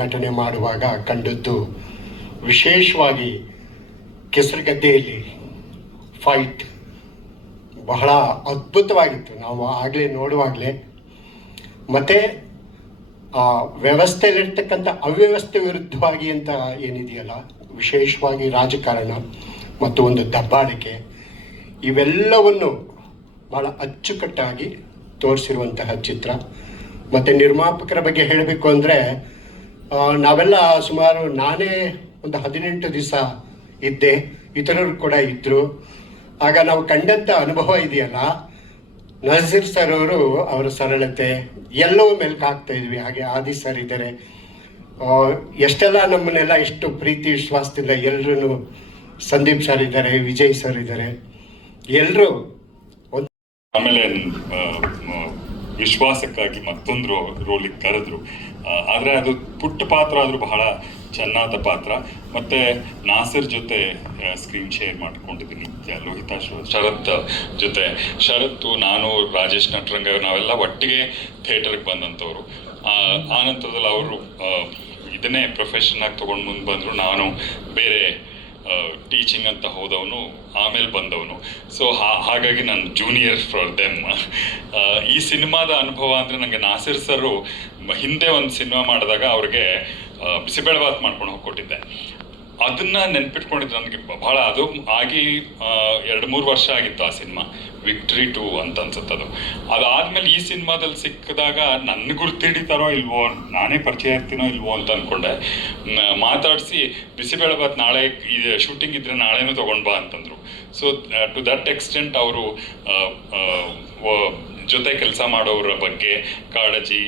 ನಟನೆ ಮಾಡುವಾಗ ಕಂಡದ್ದು, ವಿಶೇಷವಾಗಿ ಕೆಸರುಗದ್ದೆಯಲ್ಲಿ ಫೈಟ್ ಬಹಳ ಅದ್ಭುತವಾಗಿತ್ತು. ನಾವು ಆಗಲೇ ನೋಡುವಾಗಲೇ. ಮತ್ತು ವ್ಯವಸ್ಥೆಯಲ್ಲಿರ್ತಕ್ಕಂಥ ಅವ್ಯವಸ್ಥೆ ವಿರುದ್ಧವಾಗಿ ಅಂತ ಏನಿದೆಯಲ್ಲ, ವಿಶೇಷವಾಗಿ ರಾಜಕಾರಣ ಮತ್ತು ಒಂದು ದಬ್ಬಾಳಿಕೆ, ಇವೆಲ್ಲವನ್ನು ಭಾಳ ಅಚ್ಚುಕಟ್ಟಾಗಿ ತೋರಿಸಿರುವಂತಹ ಚಿತ್ರ. ಮತ್ತು ನಿರ್ಮಾಪಕರ ಬಗ್ಗೆ ಹೇಳಬೇಕು ಅಂದರೆ, ನಾವೆಲ್ಲ ಸುಮಾರು, ನಾನೇ ಒಂದು 18 ದಿವಸ ಇದ್ದೆ, ಇತರರು ಕೂಡ ಇದ್ದರು. ಆಗ ನಾವು ಕಂಡಂಥ ಅನುಭವ ಇದೆಯಲ್ಲ, ನಜೀರ್ ಸರ್ ಅವರು, ಅವರ ಸರಳತೆ ಎಲ್ಲವೂ ಮೆಲ್ಕು ಹಾಕ್ತಾ ಇದ್ವಿ. ಹಾಗೆ ಆದಿ ಸರ್ ಇದ್ದಾರೆ, ಎಷ್ಟೆಲ್ಲ ನಮ್ಮನ್ನೆಲ್ಲ ಎಷ್ಟು ಪ್ರೀತಿ ವಿಶ್ವಾಸದಿಂದ ಎಲ್ಲರೂ, ಸಂದೀಪ್ ಸರ್ ಇದ್ದಾರೆ, ವಿಜಯ್ ಸರ್ ಇದ್ದಾರೆ, ಎಲ್ಲರೂ. ಆಮೇಲೆ ವಿಶ್ವಾಸಕ್ಕಾಗಿ ಮತ್ತೊಂದು ರೋಲಿಗೆ ಕರೆದ್ರು. ಆದರೆ ಅದು ಪುಟ್ಟ ಪಾತ್ರ ಆದರೂ ಬಹಳ ಚೆನ್ನಾದ ಪಾತ್ರ. ಮತ್ತು ನಾಸಿರ್ ಜೊತೆ ಸ್ಕ್ರೀನ್ ಶೇರ್ ಮಾಡ್ಕೊಂಡಿದ್ದೀನಿ, ಲೋಹಿತಾ ಶರತ್ ಜೊತೆ. ಶರತ್ತು, ನಾನು, ರಾಜೇಶ್ ನಟರಂಗ ನಾವೆಲ್ಲ ಒಟ್ಟಿಗೆ ಥಿಯೇಟರ್ಗೆ ಬಂದಂಥವ್ರು. ಆ ನಂತರದಲ್ಲಿ ಅವರು ಇದನ್ನೇ ಪ್ರೊಫೆಷನ್ ಆಗಿ ತೊಗೊಂಡು ಮುಂದೆ ಬಂದರು. ನಾನು ಬೇರೆ ಟೀಚಿಂಗ್ ಅಂತ ಹೋದವನು, ಆಮೇಲೆ ಬಂದವನು. ಸೊ ಹಾಗಾಗಿ ನಾನು ಜೂನಿಯರ್ ಫಾರ್ ದೆಮ್. ಈ ಸಿನಿಮಾದ ಅನುಭವ ಅಂದರೆ ನನಗೆ ನಾಸಿರ್ ಸರು ಹಿಂದೆ ಒಂದು ಸಿನಿಮಾ ಮಾಡಿದಾಗ ಅವ್ರಿಗೆ ಬಿಸಿಬೇಳೆಬಾತ್ ಮಾಡ್ಕೊಂಡು ಹೋಗ್ಕೊಟ್ಟಿದ್ದೆ. ಅದನ್ನ ನೆನ್ಪಿಟ್ಕೊಂಡಿದ್ದು ನನಗೆ ಬಹಳ. ಅದು ಆಗಿ 2-3 ವರ್ಷ ಆಗಿತ್ತು ಆ ಸಿನಿಮಾ, ವಿಕ್ಟ್ರಿ 2 ಅಂತ ಅನ್ಸುತ್ತೆ ಅದು. ಅದಾದ್ಮೇಲೆ ಈ ಸಿನಿಮಾದಲ್ಲಿ ಸಿಕ್ಕಿದಾಗ ನನ್ನ ಗುರ್ತಿಡಿತಾರೋ ಇಲ್ವೋ, ನಾನೇ ಪರಿಚಯ ಇರ್ತೀನೋ ಇಲ್ವೋ ಅಂತ ಅನ್ಕೊಂಡೆ. ಮಾತಾಡಿಸಿ ಬಿಸಿಬೇಳೆಬಾತ್ ನಾಳೆ ಶೂಟಿಂಗ್ ಇದ್ರೆ ನಾಳೆನೂ ತಗೊಂಡ್ ಬಾ ಅಂತಂದ್ರು. ಸೊ ಟು ದಟ್ ಎಕ್ಸ್ಟೆಂಟ್ ಅವರು ಜೊತೆ ಕೆಲಸ ಮಾಡೋರ ಬಗ್ಗೆ ಕಾಳಜಿ,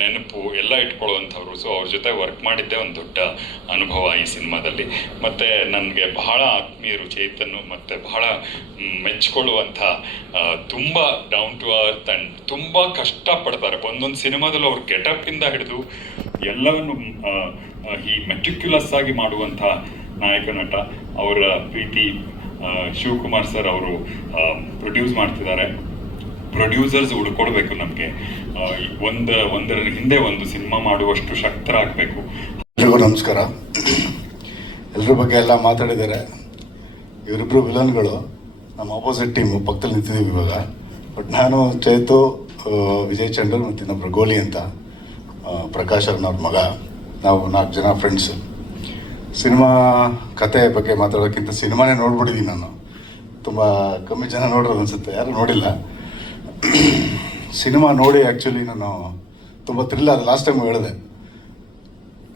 ನೆನಪು ಎಲ್ಲ ಇಟ್ಕೊಳ್ಳುವಂಥವ್ರು. ಸೊ ಅವ್ರ ಜೊತೆ ವರ್ಕ್ ಮಾಡಿದ್ದೇ ಒಂದು ದೊಡ್ಡ ಅನುಭವ ಈ ಸಿನಿಮಾದಲ್ಲಿ. ಮತ್ತು ನನಗೆ ಬಹಳ ಆತ್ಮೀಯರು ಚೇತನ್ನು, ಮತ್ತು ಬಹಳ ಮೆಚ್ಕೊಳ್ಳುವಂಥ, ತುಂಬ ಡೌನ್ ಟು ಅರ್ತ್ ಆ್ಯಂಡ್ ತುಂಬ ಕಷ್ಟಪಡ್ತಾರೆ ಒಂದೊಂದು ಸಿನಿಮಾದಲ್ಲಿ. ಅವ್ರ ಗೆಟಪ್ಪಿಂದ ಹಿಡಿದು ಎಲ್ಲವನ್ನು ಈ ಮೆಟಿಕ್ಯುಲಸ್ ಆಗಿ ಮಾಡುವಂಥ ನಾಯಕ ನಟ. ಅವರ ಪ್ರೀತಿ ಶಿವಕುಮಾರ್ ಸರ್ ಅವರು ಪ್ರೊಡ್ಯೂಸ್ ಮಾಡ್ತಿದ್ದಾರೆ. ಪ್ರೊಡ್ಯೂಸರ್ಸ್ ಉಳ್ಕೊಡ್ಬೇಕು ನಮಗೆ. ಒಂದರ ಹಿಂದೆ ಒಂದು ಸಿನಿಮಾ ಮಾಡುವಷ್ಟು ಶಕ್ತರಾಗಬೇಕು. ಎಲ್ರಿಗೂ ನಮಸ್ಕಾರ. ಎಲ್ರ ಬಗ್ಗೆ ಎಲ್ಲ ಮಾತಾಡಿದ್ದಾರೆ. ಇವರಿಬ್ಬರು ವಿಲನ್ಗಳು, ನಮ್ಮ ಆಪೋಸಿಟ್ ಟೀಮು ಪಕ್ಕದಲ್ಲಿ ನಿಂತಿದ್ದೀವಿ ಇವಾಗ. ಬಟ್ ನಾನು ಚೇತು, ವಿಜಯ್ ಚಂಡಲ್ ಮತ್ತು ಇನ್ನೊಬ್ಬರು ಗೋಲಿ ಅಂತ, ಪ್ರಕಾಶ್ ಅವ್ರನ್ನವ್ರ ಮಗ. ನಾವು 4 ಜನ ಫ್ರೆಂಡ್ಸು. ಸಿನಿಮಾ ಕತೆ ಬಗ್ಗೆ ಮಾತಾಡೋಕ್ಕಿಂತ ಸಿನಿಮಾನೇ ನೋಡ್ಬಿಟ್ಟಿದ್ದೀನಿ ನಾನು. ತುಂಬ ಕಮ್ಮಿ ಜನ ನೋಡೋದು ಅನಿಸುತ್ತೆ, ಯಾರು ನೋಡಿಲ್ಲ. ಸಿನಿಮಾ ನೋಡಿ ಆ್ಯಕ್ಚುಲಿ ನಾನು ತುಂಬ ಥ್ರಿಲ್ ಆದ. ಲಾಸ್ಟ್ ಟೈಮ್ ಹೇಳಿದೆ,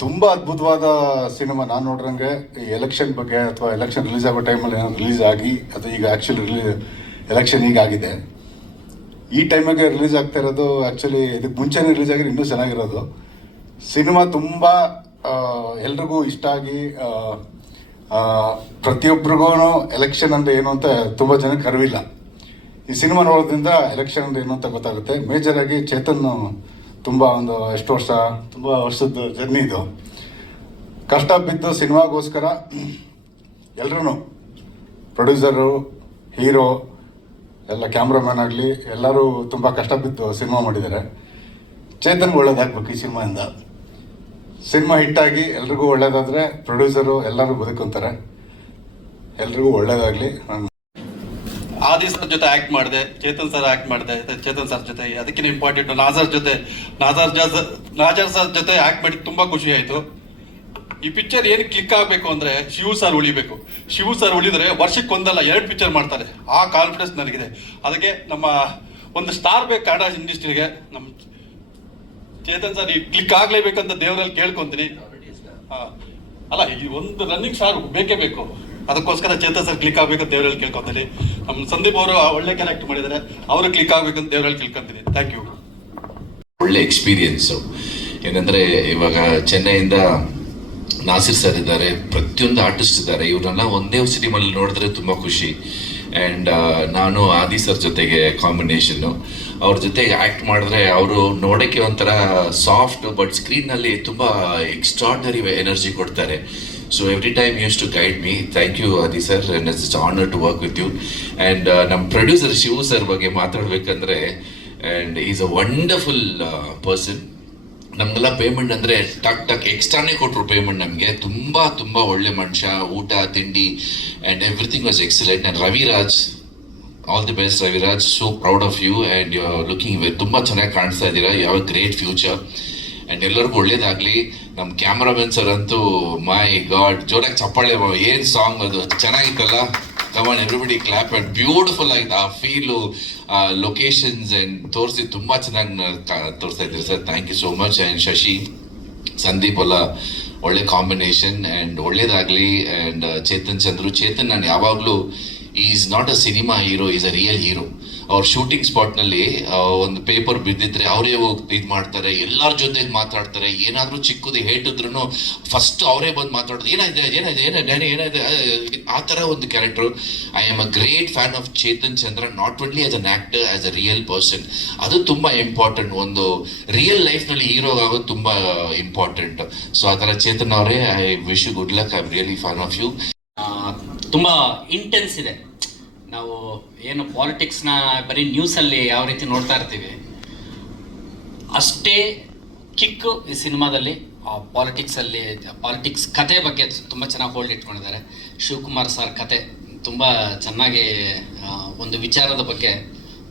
ತುಂಬ ಅದ್ಭುತವಾದ ಸಿನಿಮಾ. ನಾನು ನೋಡ್ರಂಗೆ ಈ ಎಲೆಕ್ಷನ್ ಬಗ್ಗೆ, ಅಥವಾ ಎಲೆಕ್ಷನ್ ರಿಲೀಸ್ ಆಗೋ ಟೈಮಲ್ಲಿ ಏನೋ ರಿಲೀಸ್ ಆಗಿ, ಅಥವಾ ಈಗ ಆ್ಯಕ್ಚುಲಿ ಎಲೆಕ್ಷನ್ ಈಗ ಆಗಿದೆ, ಈ ಟೈಮಿಗೆ ರಿಲೀಸ್ ಆಗ್ತಾ ಇರೋದು. ಆ್ಯಕ್ಚುಲಿ ಇದಕ್ಕೆ ಮುಂಚೆನೇ ರಿಲೀಸ್ ಆಗಿರೋ ಇನ್ನೂ ಚೆನ್ನಾಗಿರೋದು. ಸಿನಿಮಾ ತುಂಬ ಎಲ್ರಿಗೂ ಇಷ್ಟ ಆಗಿ, ಪ್ರತಿಯೊಬ್ಬರಿಗೂ ಎಲೆಕ್ಷನ್ ಅಂದರೆ ಏನು ಅಂತ ತುಂಬ ಜನಕ್ಕೆ ಅರಿವಿಲ್ಲ. ಈ ಸಿನಿಮಾ ನೋಡೋದ್ರಿಂದ ಎಲೆಕ್ಷನ್ ಅಂದರೆ ಏನು ಅಂತ ಗೊತ್ತಾಗುತ್ತೆ. ಮೇಜರಾಗಿ ಚೇತನ್ ತುಂಬ ಎಷ್ಟು ವರ್ಷ, ತುಂಬ ವರ್ಷದ ಜರ್ನಿ ಇದು. ಕಷ್ಟ ಬಿದ್ದು ಸಿನಿಮಾಗೋಸ್ಕರ ಎಲ್ಲರೂ, ಪ್ರೊಡ್ಯೂಸರು, ಹೀರೋ, ಎಲ್ಲ ಕ್ಯಾಮ್ರಾಮ್ಯಾನ್ ಆಗಲಿ ಎಲ್ಲರೂ ತುಂಬ ಕಷ್ಟ ಬಿದ್ದು ಸಿನಿಮಾ ಮಾಡಿದ್ದಾರೆ. ಚೇತನ್ಗೆ ಒಳ್ಳೇದಾಗಬೇಕು ಈ ಸಿನಿಮಾಯಿಂದ. ಸಿನಿಮಾ ಹಿಟ್ಟಾಗಿ ಎಲ್ರಿಗೂ ಒಳ್ಳೇದಾದರೆ ಪ್ರೊಡ್ಯೂಸರು ಎಲ್ಲರೂ ಬದುಕೊಂತಾರೆ. ಎಲ್ರಿಗೂ ಒಳ್ಳೇದಾಗಲಿ. ಆದಿ ಸರ್ ಜೊತೆ ಆ್ಯಕ್ಟ್ ಮಾಡಿದೆ, ಚೇತನ್ ಸರ್ ಆ್ಯಕ್ಟ್ ಮಾಡಿದೆ, ಚೇತನ್ ಸರ್ ಜೊತೆ. ಅದಕ್ಕಿಂತ ಇಂಪಾರ್ಟೆಂಟ್ ನಾಜರ್ ಸರ್ ಜೊತೆ ಆ್ಯಕ್ಟ್ ಮಾಡಿ ತುಂಬ ಖುಷಿ ಆಯಿತು. ಈ ಪಿಕ್ಚರ್ ಏನು ಕ್ಲಿಕ್ ಆಗಬೇಕು ಅಂದರೆ ಶಿವು ಸರ್ ಉಳಿಬೇಕು. ಶಿವು ಸರ್ ಉಳಿದರೆ ವರ್ಷಕ್ಕೊಂದಲ್ಲ 2 ಪಿಕ್ಚರ್ ಮಾಡ್ತಾರೆ. ಆ ಕಾನ್ಫಿಡೆನ್ಸ್ ನನಗಿದೆ. ಅದಕ್ಕೆ ನಮ್ಮ ಒಂದು ಸ್ಟಾರ್ ಬೇಕು ಕನ್ನಡ ಇಂಡಸ್ಟ್ರಿಗೆ. ನಮ್ಮ ಚೇತನ್ ಸರ್ ಈ ಕ್ಲಿಕ್ ಆಗಲೇಬೇಕಂತ ದೇವರಲ್ಲಿ ಕೇಳ್ಕೊತೀನಿ. ಅಲ್ಲ, ಈ ಒಂದು ರನ್ನಿಂಗ್ ಸ್ಟಾರ್ ಬೇಕೇ ಬೇಕು. ಅದಕ್ಕೋಸ್ಕರ ಚೇತನ್ ಸರ್ ಕ್ಲಿಕ್ ಆಗ್ಬೇಕಂತ ದೇವರಲ್ಲಿ ಕೇಳ್ಕೊತೀನಿ. ನಮ್ಮ ಸಂದೀಪ್ ಅವರು ಒಳ್ಳೆ ಕ್ಯಾರೆಕ್ಟರ್ ಮಾಡಿದ್ದಾರೆ, ಅವರು ಕ್ಲಿಕ್ ಆಗ್ಬೇಕಂತ ದೇವರಲ್ಲಿ ಕೇಳ್ಕೊತೀನಿ. Thank you. ಒಳ್ಳೆ ಎಕ್ಸ್ಪೀರಿಯನ್ಸು. ಏನಂದರೆ ಇವಾಗ ಚೆನ್ನೈಯಿಂದ ನಾಸಿರ್ ಸರ್ ಇದ್ದಾರೆ, ಪ್ರತಿಯೊಂದು ಆರ್ಟಿಸ್ಟ್ ಇದ್ದಾರೆ. ಇವ್ರನ್ನೆಲ್ಲ ಒಂದೇ ಸಿನಿಮಾಲ್ಲಿ ನೋಡಿದ್ರೆ ತುಂಬ ಖುಷಿ. ಆ್ಯಂಡ್ ನಾನು ಆದಿ ಸರ್ ಜೊತೆಗೆ ಕಾಂಬಿನೇಷನ್ನು. ಅವ್ರ ಜೊತೆಗೆ ಆ್ಯಕ್ಟ್ ಮಾಡಿದ್ರೆ ಅವರು ನೋಡೋಕ್ಕೆ ಒಂಥರ ಸಾಫ್ಟ್, ಬಟ್ ಸ್ಕ್ರೀನ್ನಲ್ಲಿ ತುಂಬ ಎಕ್ಸ್ಟ್ರಾರ್ಡನರಿ ಎನರ್ಜಿ ಕೊಡ್ತಾರೆ. So every time you used to guide me. Thank you, Adi sir, and it's an honor to work with you. And ನಮ್ಮ ಪ್ರೊಡ್ಯೂಸರ್ ಶಿವು ಸರ್ ಬಗ್ಗೆ ಮಾತಾಡಬೇಕಂದ್ರೆ, and is a wonderful person. ನಮಗೆಲ್ಲ payment ಅಂದರೆ ಟಕ್ ಎಕ್ಸ್ಟ್ರಾನೇ ಕೊಟ್ಟರು payment ನಮಗೆ. ತುಂಬ ಒಳ್ಳೆ ಮನುಷ್ಯ. ಊಟ ತಿಂಡಿ and everything was excellent. And Raviraj, all the best Raviraj. So proud of you and you are looking ತುಂಬ ಚೆನ್ನಾಗಿ ಕಾಣಿಸ್ತಾ ಇದ್ದೀರಾ. You have a great future and ಎಲ್ಲರಿಗೂ ಒಳ್ಳೇದಾಗಲಿ. ನಮ್ಮ ಕ್ಯಾಮ್ರಾಮನ್ ಸರ್ ಅಂತೂ ಮೈ ಗಾಡ್, ಜೋರಾಗಿ ಚಪ್ಪಾಳೆ. ಏನು ಸಾಂಗ್ ಅದು, ಚೆನ್ನಾಗಿತ್ತಲ್ಲ. ಕಮಾನ್ ಎವ್ರಿಬಡಿ ಕ್ಲಾಪ್. ಆ್ಯಂಡ್ ಬ್ಯೂಟಿಫುಲ್ ಆಗಿದೆ ಆ ಫೀಲು, ಲೊಕೇಶನ್ಸ್ ಆ್ಯಂಡ್ ತೋರಿಸಿ ತುಂಬ ಚೆನ್ನಾಗಿ ತೋರಿಸ್ತಾ ಇದ್ದೀರಿ sir. Thank you so much. And Shashi, Sandeep ಎಲ್ಲ ಒಳ್ಳೆ ಕಾಂಬಿನೇಷನ್ ಆ್ಯಂಡ್ ಒಳ್ಳೇದಾಗಲಿ. ಆ್ಯಂಡ್ ಚೇತನ್ ಚೇತನ್ ನಾನು ಯಾವಾಗಲೂ is not a cinema hero, is a real hero. ಅವ್ರ ಶೂಟಿಂಗ್ ಸ್ಪಾಟ್ನಲ್ಲಿ ಒಂದು ಪೇಪರ್ ಬಿದ್ದಿದ್ರೆ ಅವರೇ ಹೋಗಿ ಇದು ಮಾಡ್ತಾರೆ, ಎಲ್ಲರ ಜೊತೆ ಮಾತಾಡ್ತಾರೆ. ಏನಾದರೂ ಚಿಕ್ಕದು ಹೇಟಿದ್ರು ಫಸ್ಟ್ ಅವರೇ ಬಂದು ಮಾತಾಡೋದು, ಏನಾಗಿದೆ ಆ ಥರ ಒಂದು character. I am a great fan of Chetan Chandra, not only as an actor, as a real person. ಅದು ತುಂಬ ಇಂಪಾರ್ಟೆಂಟ್. ಒಂದು ರಿಯಲ್ ಲೈಫ್ನಲ್ಲಿ ಹೀರೋ ಆಗೋದು ತುಂಬ ಇಂಪಾರ್ಟೆಂಟ್. ಸೊ ಆ ಥರ ಚೇತನ್ ಅವರೇ, I wish you good luck. I am really fan of you. ತುಂಬ intense ಇದೆ. ನಾವು ಏನು ಪಾಲಿಟಿಕ್ಸ್ನ ಬರೀ ನ್ಯೂಸಲ್ಲಿ ಯಾವ ರೀತಿ ನೋಡ್ತಾ ಇರ್ತೀವಿ, ಅಷ್ಟೇ ಕಿಕ್ಕು ಈ ಸಿನಿಮಾದಲ್ಲಿ. ಪಾಲಿಟಿಕ್ಸ್ ಕತೆ ಬಗ್ಗೆ ತುಂಬ ಚೆನ್ನಾಗಿ ಹೋಲ್ಡ್ ಇಟ್ಕೊಂಡಿದ್ದಾರೆ. ಶಿವಕುಮಾರ್ ಸರ್ ಕತೆ ತುಂಬ ಚೆನ್ನಾಗಿ, ಒಂದು ವಿಚಾರದ ಬಗ್ಗೆ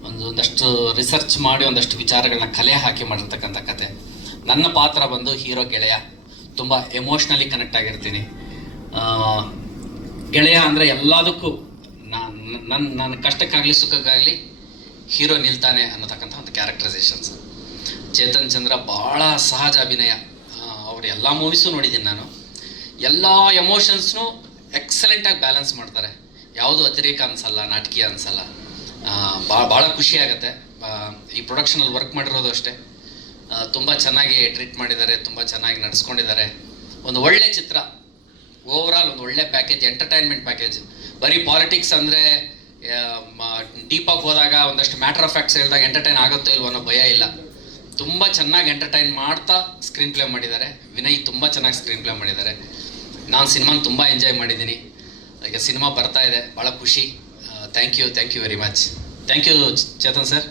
ಒಂದಷ್ಟು ರಿಸರ್ಚ್ ಮಾಡಿ ಒಂದಷ್ಟು ವಿಚಾರಗಳನ್ನ ಕಲೆ ಹಾಕಿ ಮಾಡಿರ್ತಕ್ಕಂಥ ಕತೆ. ನನ್ನ ಪಾತ್ರ ಬಂದು ಹೀರೋ ಗೆಳೆಯ. ತುಂಬ ಎಮೋಷ್ನಲಿ ಕನೆಕ್ಟ್ ಆಗಿರ್ತೀನಿ. ಗೆಳೆಯ ಅಂದರೆ ಎಲ್ಲದಕ್ಕೂ ನನ್ನ ಕಷ್ಟಕ್ಕಾಗಲಿ ಸುಖಕ್ಕಾಗಲಿ ಹೀರೋ ನಿಲ್ತಾನೆ ಅನ್ನತಕ್ಕಂಥ ಒಂದು ಕ್ಯಾರೆಕ್ಟರೈಸೇಷನ್ಸ್. ಚೇತನ್ ಚಂದ್ರ ಭಾಳ ಸಹಜ ಅಭಿನಯ. ಅವ್ರ ಎಲ್ಲ ಮೂವೀಸು ನೋಡಿದ್ದೀನಿ ನಾನು. ಎಲ್ಲ ಎಮೋಷನ್ಸ್ನು ಎಕ್ಸಲೆಂಟಾಗಿ ಬ್ಯಾಲೆನ್ಸ್ ಮಾಡ್ತಾರೆ. ಯಾವುದು ಅತಿರೇಕ ಅನಿಸಲ್ಲ, ನಾಟಕೀಯ ಅನಿಸಲ್ಲ. ಭಾಳ ಖುಷಿ ಆಗುತ್ತೆ. ಈ ಪ್ರೊಡಕ್ಷನಲ್ಲಿ ವರ್ಕ್ ಮಾಡಿರೋದು ಅಷ್ಟೇ. ತುಂಬ ಚೆನ್ನಾಗಿ ಟ್ರೀಟ್ ಮಾಡಿದ್ದಾರೆ, ತುಂಬ ಚೆನ್ನಾಗಿ ನಡೆಸ್ಕೊಂಡಿದ್ದಾರೆ. ಒಂದು ಒಳ್ಳೆ ಚಿತ್ರ, ಓವರಾಲ್ ಒಂದು ಒಳ್ಳೆ ಪ್ಯಾಕೇಜ್, ಎಂಟರ್ಟೈನ್ಮೆಂಟ್ ಪ್ಯಾಕೇಜ್. ಬರೀ ಪಾಲಿಟಿಕ್ಸ್ ಅಂದರೆ ಡೀಪಾಗಿ ಹೋದಾಗ ಒಂದಷ್ಟು ಮ್ಯಾಟರ್ ಆಫ್ ಫ್ಯಾಕ್ಟ್ಸ್ ಹೇಳಿದಾಗ ಎಂಟರ್ಟೈನ್ ಆಗುತ್ತೋ ಇಲ್ವೋ ಅನ್ನೋ ಭಯ ಇಲ್ಲ. ತುಂಬ ಚೆನ್ನಾಗಿ ಎಂಟರ್ಟೈನ್ ಮಾಡ್ತಾ ಸ್ಕ್ರೀನ್ ಪ್ಲೇ ಮಾಡಿದ್ದಾರೆ. ವಿನಯ್ ತುಂಬ ಚೆನ್ನಾಗಿ ಸ್ಕ್ರೀನ್ ಪ್ಲೇ ಮಾಡಿದ್ದಾರೆ. ನಾನು ಸಿನಿಮಾನ ತುಂಬ ಎಂಜಾಯ್ ಮಾಡಿದ್ದೀನಿ. ಈಗ ಸಿನಿಮಾ ಬರ್ತಾ ಇದೆ, ಭಾಳ ಖುಷಿ. Thank you very much. Thank you Chetan sir.